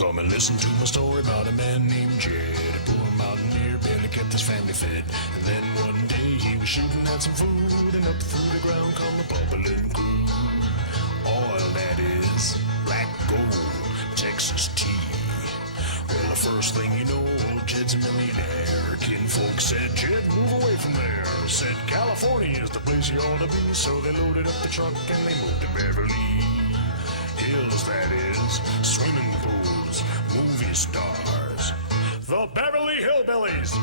Come and listen to my story about a man named Jed. A poor mountaineer barely kept his family fed. And then one day he was shooting at some food, and up through the ground come a bubbling crude. Oil, that is, black gold, Texas tea. Well, the first thing you know, old Jed's a millionaire. Kinfolk said, Jed, move away from there. Said, California is the place you ought to be. So they loaded up the truck and they moved to Beverly Hills, that is, swimming pools, movie stars, the Beverly Hillbillies.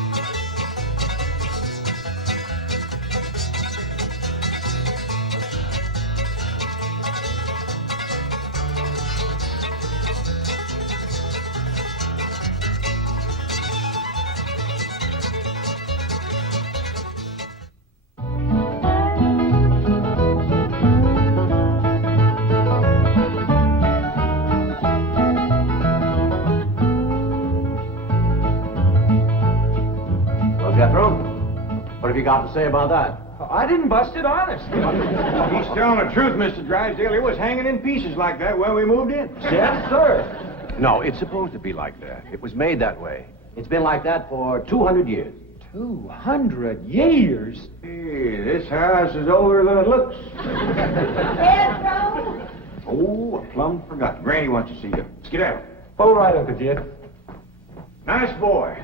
Jethro, what have you got to say about that? I didn't bust it, honest. He's telling the truth, Mr. Drysdale. It was hanging in pieces like that when we moved in. Yes, sir. No, it's supposed to be like that. It was made that way. It's been like that for 200 years. 200 years? Hey, this house is older than it looks. Jethro? Oh, I plumb forgot. Granny wants to see you. Let's get out. All right, Uncle Jed. Nice boy.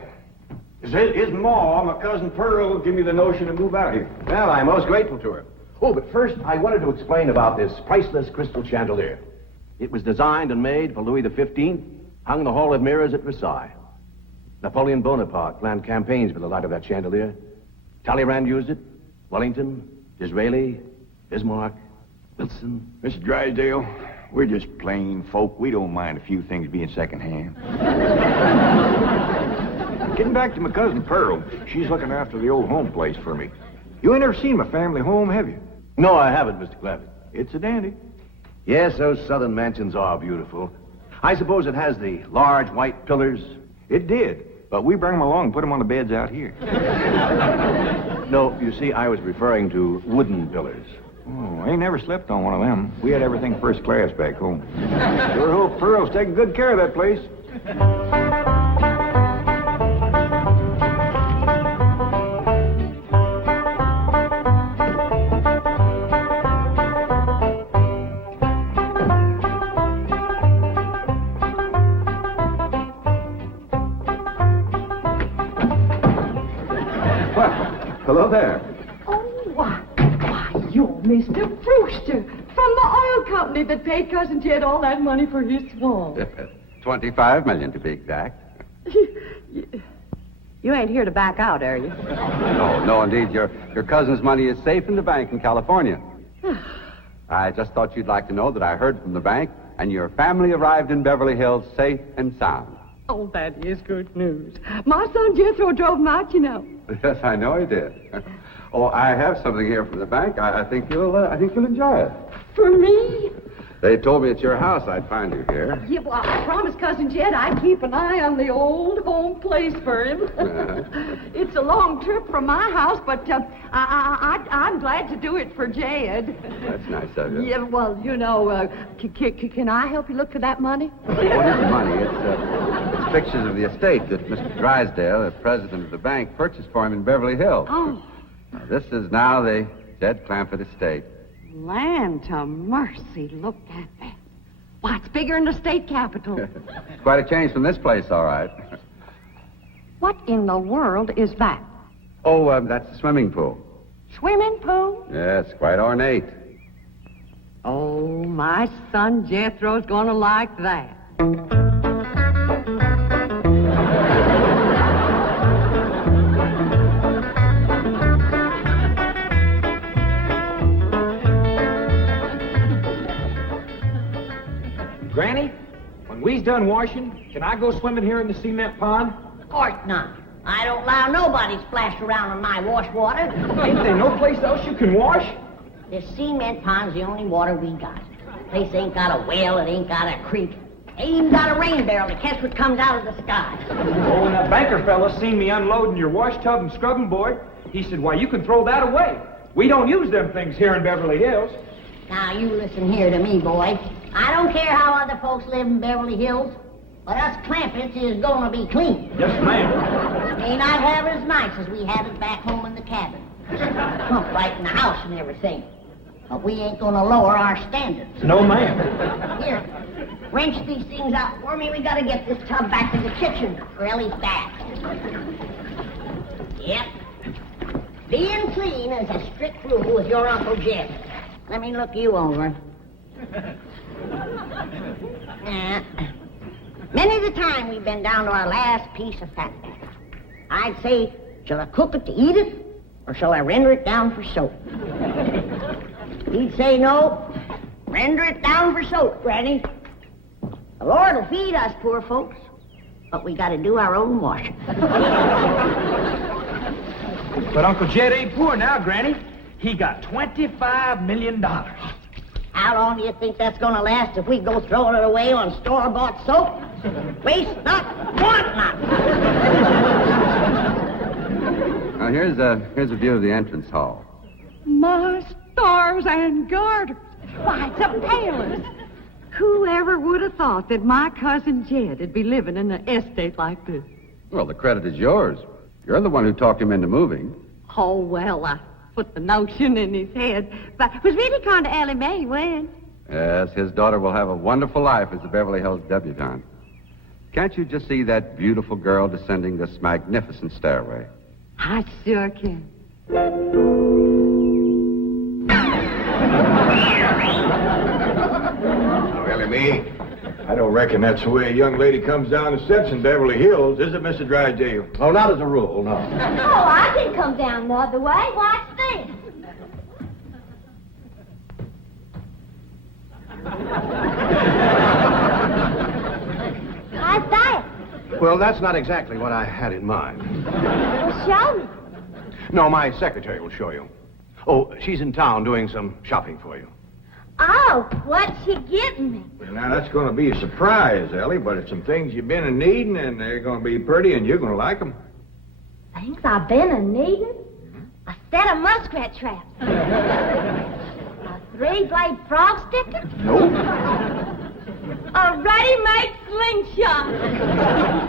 His ma, my cousin Pearl, gave me the notion to move out here. Well, I'm most grateful to her. Oh, but first, I wanted to explain about this priceless crystal chandelier. It was designed and made for Louis XV, hung in the Hall of Mirrors at Versailles. Napoleon Bonaparte planned campaigns with the light of that chandelier. Talleyrand used it. Wellington, Disraeli, Bismarck, Wilson. Mr. Drysdale, we're just plain folk. We don't mind a few things being secondhand. Getting back to my cousin Pearl, she's looking after the old home place for me. You ain't never seen my family home, have you? No, I haven't, Mr. Clampett. It's a dandy. Yes, those southern mansions are beautiful. I suppose it has the large white pillars. It did, but we bring them along and put them on the beds out here. No, you see, I was referring to wooden pillars. Oh, I ain't never slept on one of them. We had everything first class back home. Sure hope Pearl's taking good care of that place. Hello there. Oh, why, you're Mr. Brewster from the oil company that paid Cousin Jed all that money for his swamp. 25 million to be exact. You ain't here to back out, are you? No, indeed. Your cousin's money is safe in the bank in California. I just thought you'd like to know that I heard from the bank, and your family arrived in Beverly Hills safe and sound. Oh, that is good news. My son Jethro drove him out, you know. Yes, I know he did. Oh, I have something here from the bank. I think you'll enjoy it. For me? They told me at your house I'd find you here. Yeah, well, I promised Cousin Jed I'd keep an eye on the old home place for him. It's a long trip from my house, but I'm glad to do it for Jed. That's nice of you. Yeah, well, you know, can I help you look for that money? What is the money? It's pictures of the estate that Mr. Drysdale, the president of the bank, purchased for him in Beverly Hills. Oh. Now, this is now the Jed Clampett estate. Land to mercy, look at that. Why, it's bigger than the state capitol. It's quite a change from this place, all right. What in the world is that? Oh, that's the swimming pool. Swimming pool? Yes, quite ornate. Oh, my son Jethro's gonna like that. Granny, when we's done washing, can I go swimming here in the cement pond? Of course not. I don't allow nobody to splash around in my wash water. Ain't there no place else you can wash? This cement pond's the only water we got. Place ain't got a well, it ain't got a creek. Ain't even got a rain barrel to catch what comes out of the sky. Oh, and that banker fella seen me unloading your wash tub and scrubbing board. He said, why, you can throw that away. We don't use them things here in Beverly Hills. Now, you listen here to me, boy. I don't care how other folks live in Beverly Hills. But us Clampetts is gonna be clean. Yes, ma'am. May not have it as nice as we have it back home in the cabin. Plump right in the house and everything. But we ain't gonna lower our standards. No, ma'am. Here, wrench these things out for me. We gotta get this tub back to the kitchen for Elly's bath. Yep. Being clean is a strict rule with your Uncle Jed. Let me look you over. Many's the time we've been down to our last piece of fat. I'd say, shall I cook it to eat it, or shall I render it down for soap? He'd say no, render it down for soap, Granny. The Lord will feed us poor folks, but we gotta do our own washing. But Uncle Jed ain't poor now, Granny. He got $25 million. How long do you think that's gonna last if we go throwing it away on store-bought soap? Waste not, want not. Now, here's a view of the entrance hall. My stars and garters. Why, it's a palace. Whoever would have thought that my cousin Jed would be living in an estate like this? Well, the credit is yours. You're the one who talked him into moving. Oh, well, I put the notion in his head. But it was really kind of Elly May, when? Yes, his daughter will have a wonderful life as a Beverly Hills debutante. Can't you just see that beautiful girl descending this magnificent stairway? I sure can. Oh, Elly May, I don't reckon that's the way a young lady comes down the steps in Beverly Hills, is it, Mr. Drysdale? Oh, not as a rule, no. Oh, I can come down the other way. Watch this. How's that? Well, that's not exactly what I had in mind. Well, show me. No, my secretary will show you. Oh, she's in town doing some shopping for you. Oh, what's she getting me? Well, now, that's going to be a surprise, Ellie, but it's some things you've been needing, and they're going to be pretty, and you're going to like them. Things I've been a-needing? A set of muskrat traps. A three-blade frog sticker? Nope. A ready-made slingshot.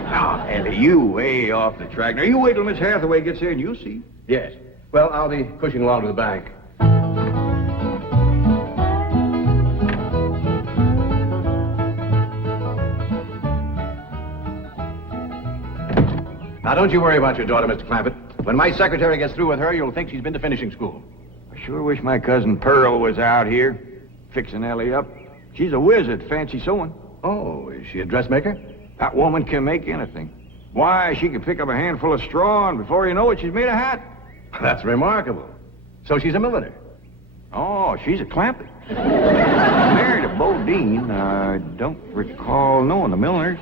Now, Ellie, you way off the track. Now, you wait till Miss Hathaway gets here, and you'll see. Yes. Well, I'll be pushing along to the bank. Now, don't you worry about your daughter, Mr. Clampett. When my secretary gets through with her, you'll think she's been to finishing school. I sure wish my cousin Pearl was out here, fixing Ellie up. She's a whiz at fancy sewing. Oh, is she a dressmaker? That woman can make anything. Why, she can pick up a handful of straw, and before you know it, she's made a hat. That's remarkable. So she's a milliner. Oh, she's a Clampett. Married a Bodine. I don't recall knowing the milliners.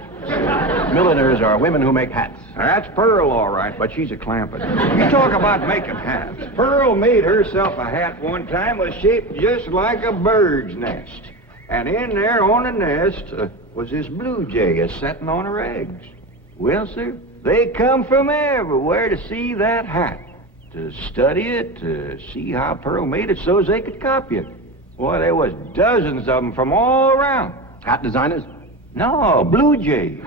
Milliners are women who make hats. That's Pearl, all right, but she's a Clampett. You talk about making hats. Pearl made herself a hat one time was shaped just like a bird's nest. And in there on the nest was this blue jay a-setting on her eggs. Well, sir, they come from everywhere to see that hat, to study it, to see how Pearl made it so as they could copy it. Boy, there was dozens of them from all around. Hat designers? No, blue jay.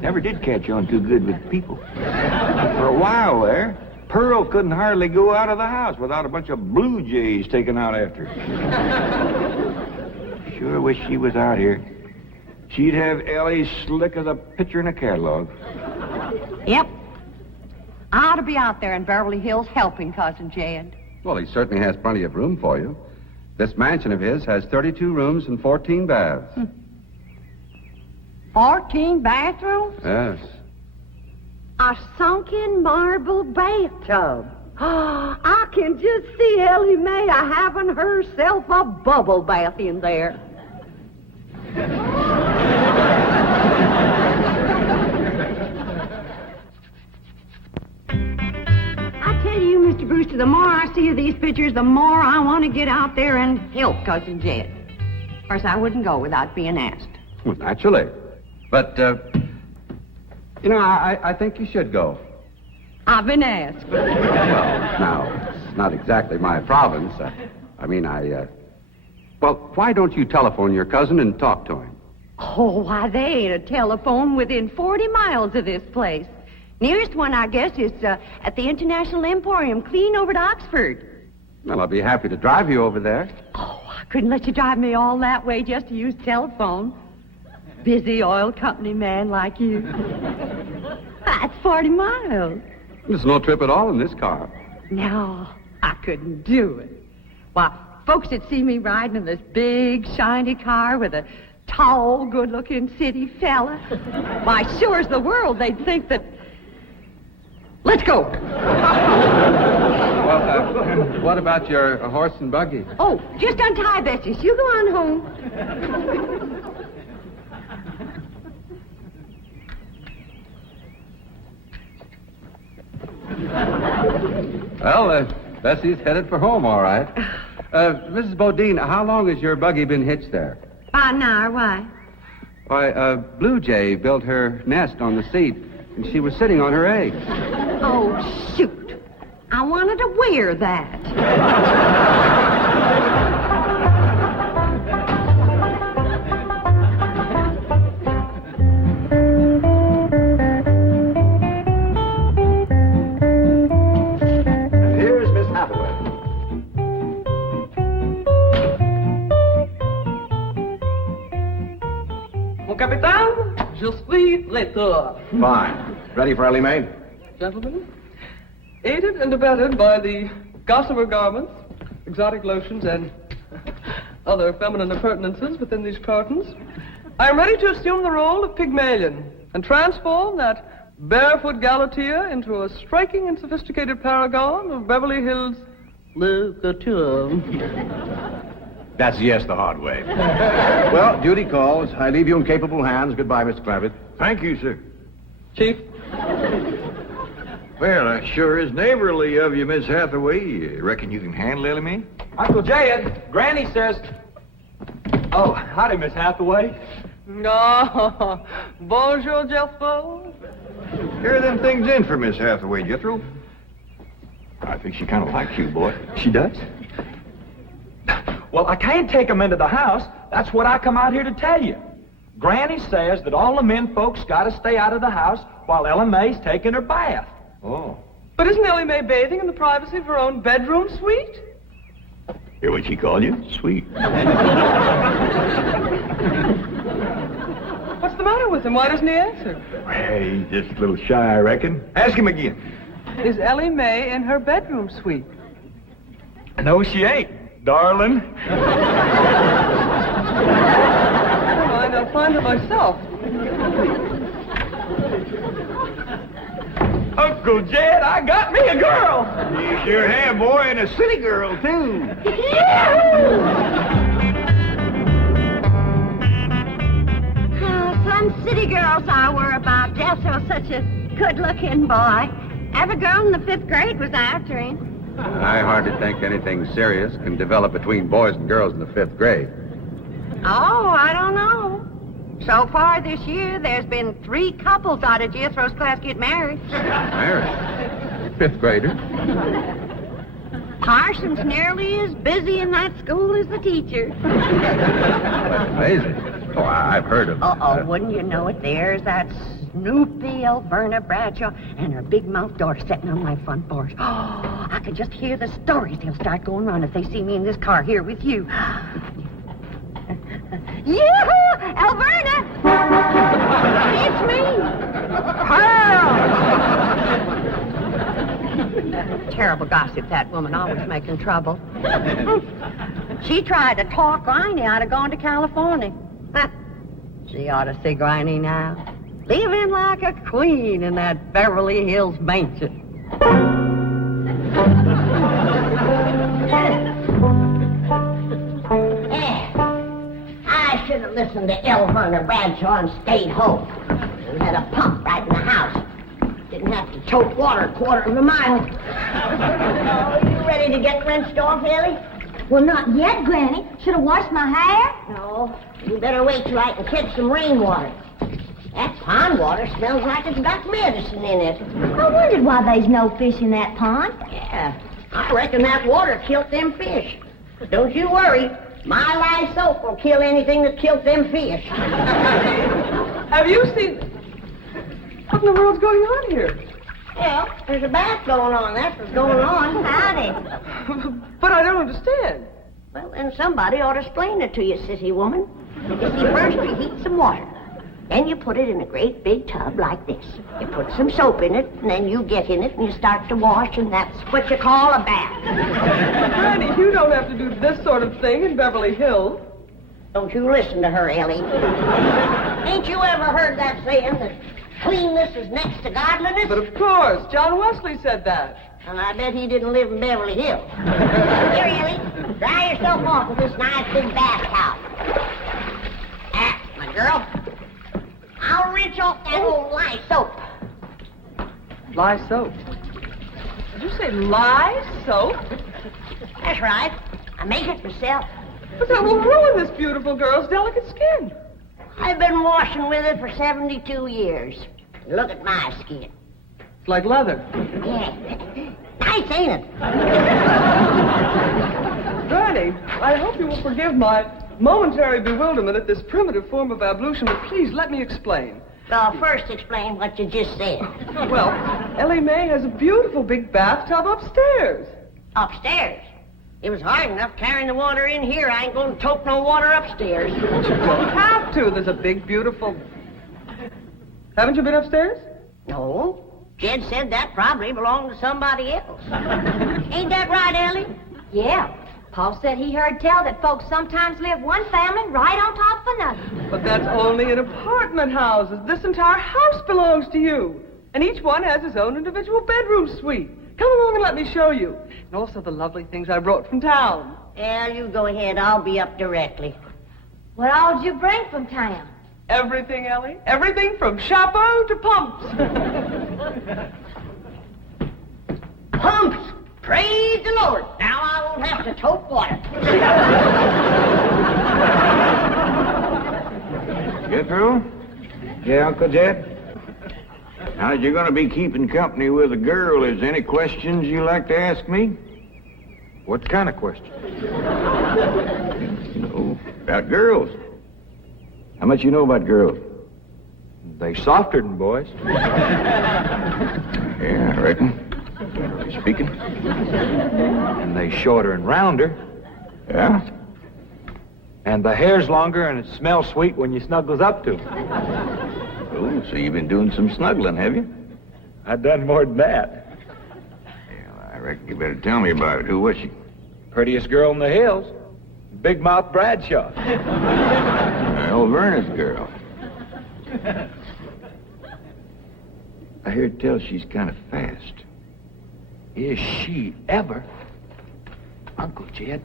Never did catch on too good with people. For a while there, Pearl couldn't hardly go out of the house without a bunch of blue jays taken out after her. Sure wish she was out here. She'd have Ellie slick as a picture in a catalog. Yep. I ought to be out there in Beverly Hills helping Cousin Jed. Well, he certainly has plenty of room for you. This mansion of his has 32 rooms and 14 baths. 14 bathrooms? Yes. A sunken marble bathtub. I can just see Elly May having herself a bubble bath in there. I tell you, Mr. Brewster, the more I see of these pictures, the more I want to get out there and help Cousin Jed. Of course, I wouldn't go without being asked. Well, naturally. But, I think you should go. I've been asked. Now, it's not exactly my province. Well, why don't you telephone your cousin and talk to him? Oh, why, there ain't a telephone within 40 miles of this place. Nearest one, I guess, is at the International Emporium, clean over to Oxford. Well, I'll be happy to drive you over there. Oh, I couldn't let you drive me all that way just to use telephone. Busy oil company man like you. That's 40 miles. There's no trip at all in this car. No, I couldn't do it. Why, folks that see me riding in this big, shiny car with a tall, good-looking city fella, why, sure as the world, they'd think that... Let's go. Well, what about your horse and buggy? Oh, just untie Betsy. You go on home. Well, Bessie's headed for home, all right. Mrs. Bodine, how long has your buggy been hitched there? About an hour, why? Why, Blue Jay built her nest on the seat, and she was sitting on her eggs. Oh, shoot. I wanted to wear that. Here's Miss Hathaway. Mon capitaine, je suis traiteur. Fine. Ready for Elly May? Gentlemen, aided and abetted by the gossamer garments, exotic lotions, and other feminine appurtenances within these cartons, I am ready to assume the role of Pygmalion and transform that barefoot Galatea into a striking and sophisticated paragon of Beverly Hills literature. That's yes the hard way. Well, duty calls. I leave you in capable hands. Goodbye, Mr. Clampett. Thank you, sir. Chief, Well, that sure is neighborly of you, Miss Hathaway. Reckon you can handle Elly May? Uncle Jed, Granny says... Oh, howdy, Miss Hathaway. oh, bonjour, Jethro. Here are them things in for Miss Hathaway, Jethro. I think she kind of likes you, boy. She does? Well, I can't take 'em into the house. That's what I come out here to tell you. Granny says that all the men folks got to stay out of the house while Elly May's taking her bath. Oh. But isn't Elly May bathing in the privacy of her own bedroom suite? Hear what she called you? Sweet. What's the matter with him? Why doesn't he answer? Well, he's just a little shy, I reckon. Ask him again. Is Elly May in her bedroom suite? No, she ain't, darling. Never mind, I'll find her myself. Uncle Jed, I got me a girl. You sure have, boy, and a city girl, too. Oh, some city girls I were about. Jethro's such a good-looking boy. Every girl in the 5th grade was after him. I hardly think anything serious can develop between boys and girls in the 5th grade. Oh, I don't know. So far this year, there's been 3 couples out of Jethro's class get married. Married? 5th grader? Parson's nearly as busy in that school as the teacher. That's amazing. Oh, I've heard of... Uh-oh, wouldn't you know it? There's that Snoopy Alverna Bradshaw and her big-mouthed daughter sitting on my front porch. Oh, I could just hear the stories they'll start going around if they see me in this car here with you. Yoo-hoo! Alverna! It's me! Pearl! Terrible gossip, that woman, always making trouble. She tried to talk Granny out of going to California. She ought to see Granny now. Living like a queen in that Beverly Hills mansion. I should have listened to Alverna Bradshaw and stayed home. We had a pump right in the house. Didn't have to tote water a quarter of a mile. Oh, you ready to get rinsed off, Elly? Well, not yet, Granny. Should have washed my hair. No, you better wait till I can catch some rainwater. That pond water smells like it's got medicine in it. I wondered why there's no fish in that pond. Yeah, I reckon that water killed them fish. But don't you worry. My lye soap will kill anything that kills them fish. Have you seen... What in the world's going on here? Well, there's a bath going on. That's what's going on. Howdy. But I don't understand. Well, then somebody ought to explain it to you, sissy woman. You see, first you heat some water. Then you put it in a great big tub like this. You put some soap in it, and then you get in it and you start to wash, and that's what you call a bath. Granny, you don't have to do this sort of thing in Beverly Hills. Don't you listen to her, Ellie. Ain't you ever heard that saying that cleanness is next to godliness? But of course, John Wesley said that. And I bet he didn't live in Beverly Hills. Here, Ellie, dry yourself off with this nice big bath towel. My girl, I'll rinse off that old lye soap. Lye soap? Did you say lye soap? That's right. I make it myself. But that will ruin this beautiful girl's delicate skin. I've been washing with it for 72 years. Look at my skin. It's like leather. Yeah. Nice, ain't it? Granny, I hope you will forgive my momentary bewilderment at this primitive form of ablution, but please let me explain. Well, first explain what you just said. Well, Elly May has a beautiful big bathtub upstairs. Upstairs? It was hard enough carrying the water in here. I ain't going to tote no water upstairs. But you don't have to. There's a big, beautiful... Haven't you been upstairs? No. Jed said that probably belonged to somebody else. Ain't that right, Ellie? Yeah. Paul said he heard tell that folks sometimes live one family right on top of another. But that's only in apartment houses. This entire house belongs to you. And each one has his own individual bedroom suite. Come along and let me show you. And also the lovely things I brought from town. Yeah, you go ahead. I'll be up directly. What all did you bring from town? Everything, Ellie. Everything from chapeau to pumps. Pumps! Praise the Lord. Now I won't have to tote water. Jethro? Yeah, Uncle Jed? Now, you're going to be keeping company with a girl. Is there any questions you like to ask me? What kind of question? You know, about girls. How much you know about girls? They softer than boys. Yeah, I reckon. Generally speaking. And they shorter and rounder. Yeah? And the hair's longer and it smells sweet when you snuggles up to 'em. Oh, so you've been doing some snuggling, have you? I've done more than that. Well, I reckon you better tell me about it. Who was she? Prettiest girl in the hills. Big Mouth Bradshaw. Old Verna's girl. I hear tell she's kind of fast. Is she ever? Uncle Jed,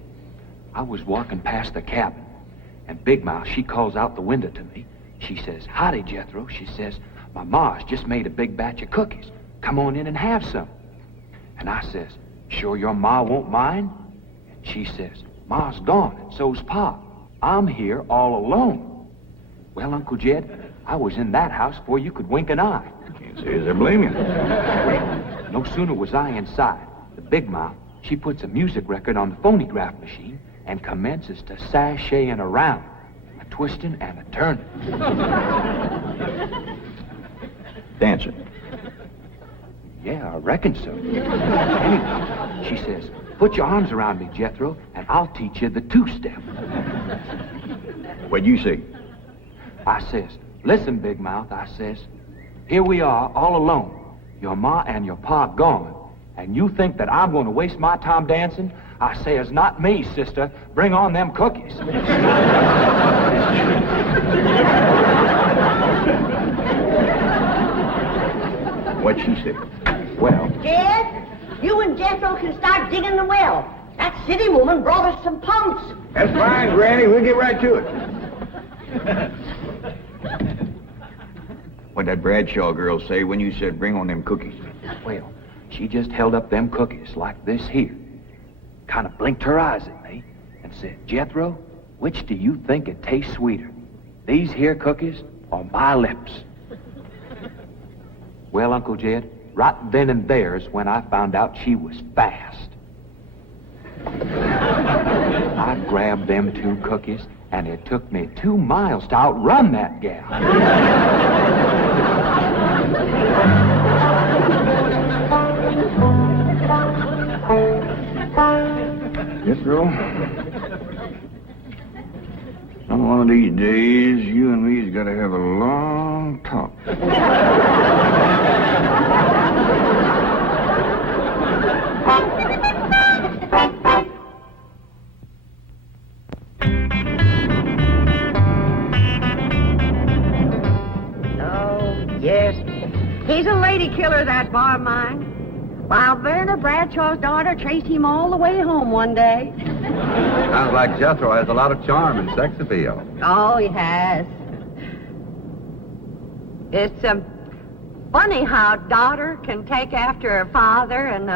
I was walking past the cabin, and Big Mouth, she calls out the window to me. She says, "Howdy, Jethro." She says, "My ma's just made a big batch of cookies. Come on in and have some." And I says, "Sure your ma won't mind?" And she says, "Ma's gone, and so's Pa. I'm here all alone." Well, Uncle Jed, I was in that house before you could wink an eye. Can't say as I blame you. No sooner was I inside, the Big Mouth, she puts a music record on the phonograph machine and commences to sashaying around, a twisting and a turning. Dancing. Yeah, I reckon so. Anyway, she says, "Put your arms around me, Jethro, and I'll teach you the two-step." What'd you say? I says, "Listen, Big Mouth," I says, "here we are all alone. Your ma and your pa gone. And you think that I'm going to waste my time dancing?" I says, "Not me, sister. Bring on them cookies." What'd she say? Well, Jed, you and Jethro can start digging the well. That city woman brought us some pumps. That's fine, Granny. We'll get right to it. What'd that Bradshaw girl say when you said bring on them cookies? well, she just held up them cookies like this here, kind of blinked her eyes at me, and said, "Jethro, which do you think it tastes sweeter, these here cookies or my lips?" Well, Uncle Jed, right then and there is when I found out she was fast. I grabbed them 2 cookies, and it took me 2 miles to outrun that gal. Jethro, on one of these days, you and me's got to have a long talk. Yes, he's a lady killer, that boy of mine. While Werner Bradshaw's daughter traced him all the way home one day. Sounds like Jethro has a lot of charm and sex appeal. Oh, he has. It's funny how a daughter can take after her father and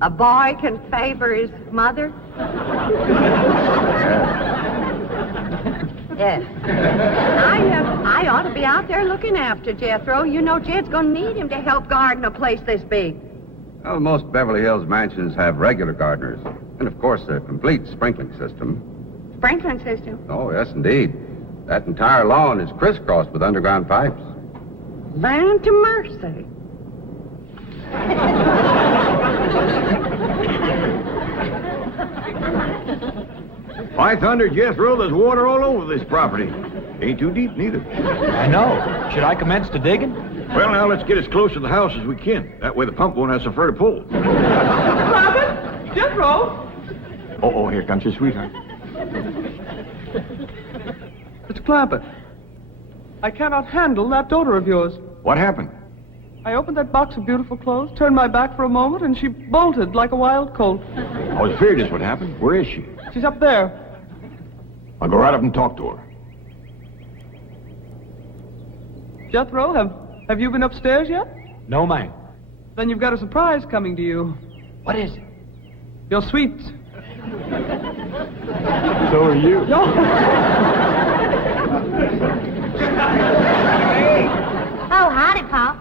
a boy can favor his mother. Yes. I ought to be out there looking after Jethro. You know, Jed's going to need him to help garden a place this big. Well, most Beverly Hills mansions have regular gardeners. And, of course, a complete sprinkling system. Sprinkling system? Oh, yes, indeed. That entire lawn is crisscrossed with underground pipes. Land to mercy. By thunder, Jethro, there's water all over this property. Ain't too deep, neither. I know. Should I commence the digging? Well, now, let's get as close to the house as we can. That way the pump won't have so far to pull. Clampett? Jethro? Oh, here comes your sweetheart. It's Clampett. I cannot handle that daughter of yours. What happened? I opened that box of beautiful clothes, turned my back for a moment, and she bolted like a wild colt. I was afraid this would happen. Where is she? She's up there. I'll go right up and talk to her. Jethro, have you been upstairs yet? No, ma'am. Then you've got a surprise coming to you. What is it? Your sweets. So are you. No. Oh, howdy, Pop.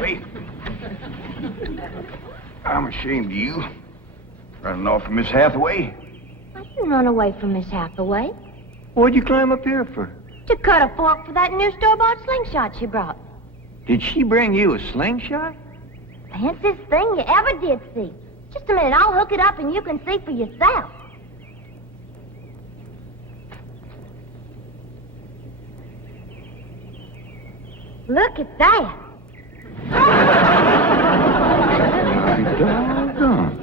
Wait. I'm ashamed of you. Running off from Miss Hathaway. I didn't run away from Miss Hathaway. What'd you climb up here for? To cut a fork for that new store-bought slingshot she brought. Did she bring you a slingshot? Fanciest thing you ever did see. Just a minute, I'll hook it up and you can see for yourself. Look at that. Doggone.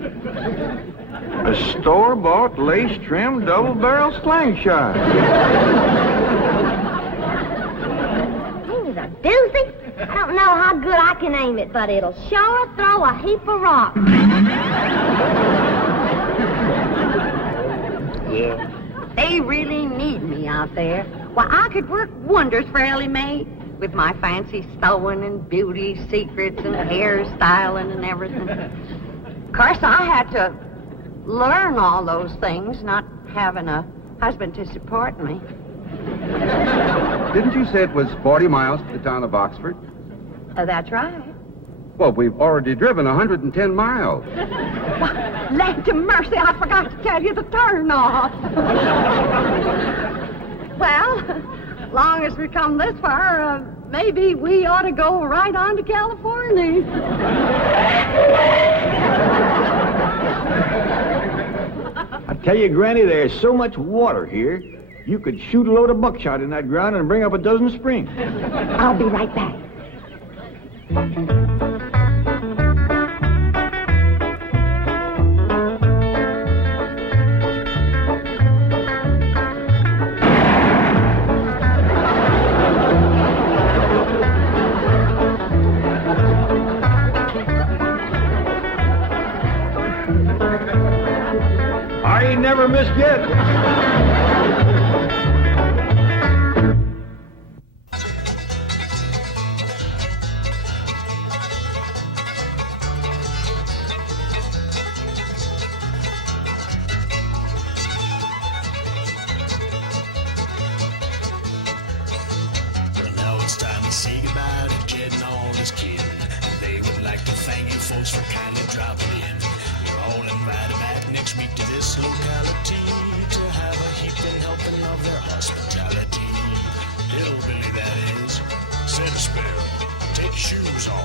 A store-bought, lace-trimmed, double-barrel slingshot. Ain't it a doozy? I don't know how good I can aim it, but it'll sure throw a heap of rocks. Yeah. They really need me out there. Why, I could work wonders for Elly May with my fancy sewing and beauty secrets and hairstyling and everything. Of course, I had to learn all those things, not having a husband to support me. Didn't you say it was 40 miles to the town of Oxford? That's right. Well, we've already driven 110 miles. Why, land to mercy, I forgot to tell you the turn off. Well, long as we come this far, maybe we ought to go right on to California. I tell you, Granny, there's so much water here, you could shoot a load of buckshot in that ground and bring up a dozen springs. I'll be right back. I ain't never missed yet. Well, now it's time to say goodbye to Jed and all his kin. They would like to thank you folks for kindly dropping in. You're all invited back next week to this shoes on.